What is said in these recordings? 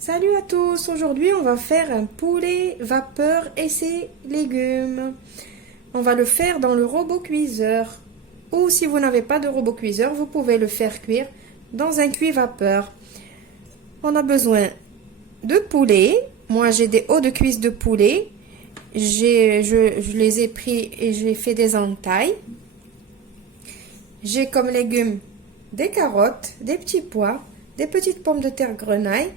Salut à tous, aujourd'hui on va faire un poulet vapeur et ses légumes. On va le faire dans le robot cuiseur. Ou si vous n'avez pas de robot cuiseur, vous pouvez le faire cuire dans un cuit vapeur. On a besoin de poulet. Moi j'ai des hauts de cuisse de poulet. Je les ai pris et j'ai fait des entailles. J'ai comme légumes des carottes, des petits pois, des petites pommes de terre grenaille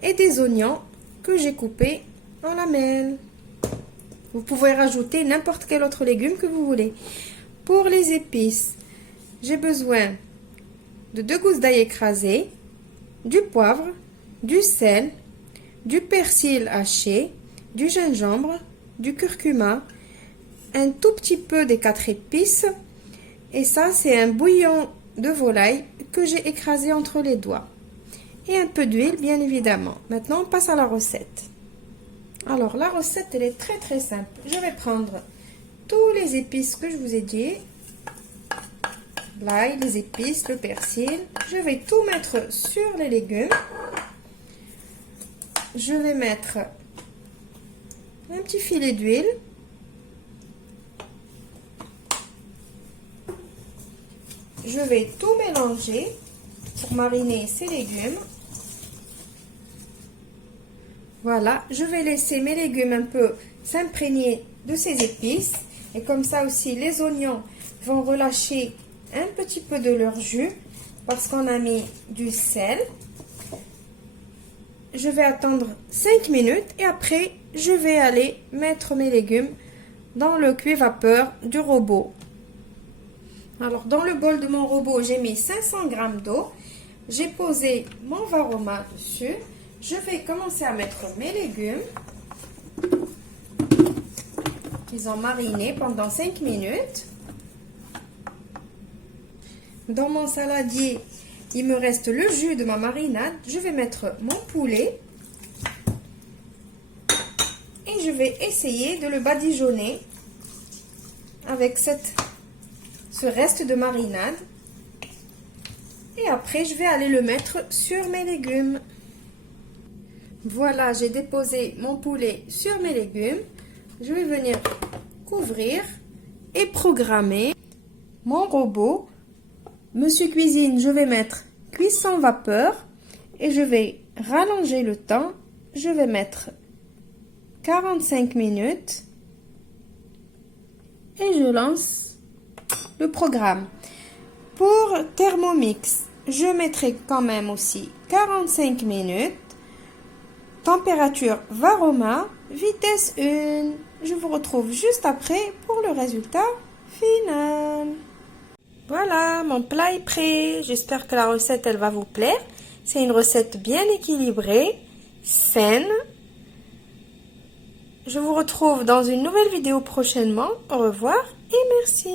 et des oignons que j'ai coupés en lamelles. Vous pouvez rajouter n'importe quel autre légume que vous voulez. Pour les épices, j'ai besoin de 2 gousses d'ail écrasées, du poivre, du sel, du persil haché, du gingembre, du curcuma, un tout petit peu des 4 épices, et ça c'est un bouillon de volaille que j'ai écrasé entre les doigts. Et un peu d'huile, bien évidemment. Maintenant, on passe à la recette. Alors, la recette, elle est très simple. Je vais prendre tous les épices que je vous ai dit. L'ail, les épices, le persil. Je vais tout mettre sur les légumes. Je vais mettre un petit filet d'huile. Je vais tout mélanger pour mariner ces légumes. Voilà, je vais laisser mes légumes un peu s'imprégner de ces épices. Et comme ça aussi, les oignons vont relâcher un petit peu de leur jus parce qu'on a mis du sel. Je vais attendre 5 minutes et après, je vais aller mettre mes légumes dans le cuit vapeur du robot. Alors, dans le bol de mon robot, j'ai mis 500 g d'eau. J'ai posé mon varoma dessus. Je vais commencer à mettre mes légumes qu'ils ont mariné pendant 5 minutes. Dans mon saladier, il me reste le jus de ma marinade. Je vais mettre mon poulet et je vais essayer de le badigeonner avec ce reste de marinade. Et après, je vais aller le mettre sur mes légumes. Voilà, j'ai déposé mon poulet sur mes légumes. Je vais venir couvrir et programmer mon robot. Monsieur Cuisine, je vais mettre cuisson vapeur et je vais rallonger le temps. Je vais mettre 45 minutes et je lance le programme. Pour Thermomix, je mettrai quand même aussi 45 minutes. Température Varoma, vitesse 1. Je vous retrouve juste après pour le résultat final. Voilà, mon plat est prêt. J'espère que la recette, elle va vous plaire. C'est une recette bien équilibrée, saine. Je vous retrouve dans une nouvelle vidéo prochainement. Au revoir et merci.